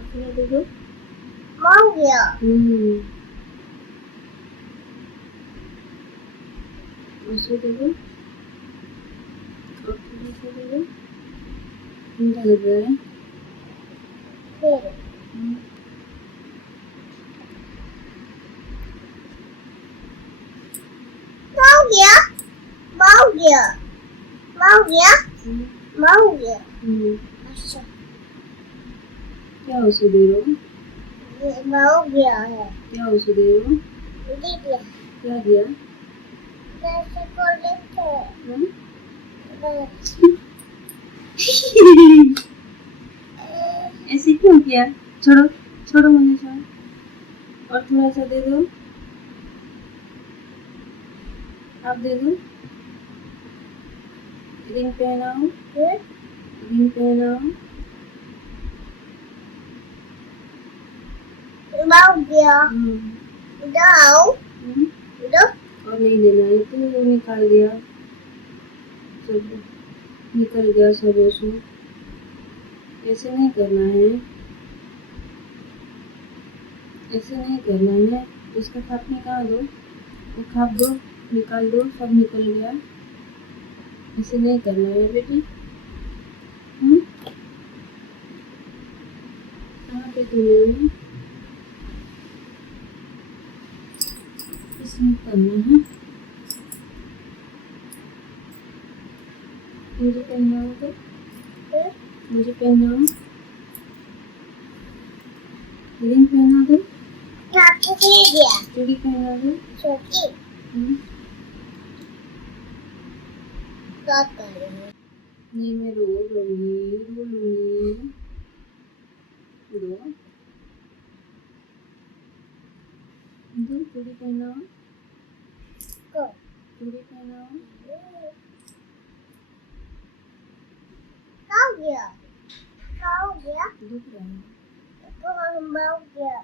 थोड़ा दे दो। मर गया। ऐसे दे दो। और थोड़ा सा दे दो। ठंडा लग रहा है। फिर मर गया। मर गया। मर गया। मर गया। अच्छा क्या उसे दे रहे हो? ये मर गया है। क्या उसे दे रहे हो? दे दिया। क्या दिया? जैसे को लेते हाँ? ऐसे क्यों किया? छोड़ो छोड़ो मुझे, छोड़ो। और थोड़ा सा दे दो। आप दे दो। रिंग पहनाओ। रिंग पहनाओ। मर गया। जाओ इधर। और नहीं देना है तो निकाल दिया सब, निकल गया सब उसमें। ऐसे नहीं करना है, ऐसे नहीं करना है। उसका खाप निकाल दो, वो खाप दो, निकाल दो, सब निकल गया। ऐसे नहीं करना है बेटी। कहाँ पे तूने? इसमें करना है। मुझे पहनाओ तो, मुझे पहनाओ। रिंग पहना दो। दे दिया। चूड़ी पहना दो। छोटी हम्म। क्या कर रही है? नहीं, मैं रो लूँगी, रो लूँगी। रो दो। चूड़ी पहनाओ। को चूड़ी पहनाओ। क्या हो गया? क्या हो गया? दुख रहा है। तो मर गया।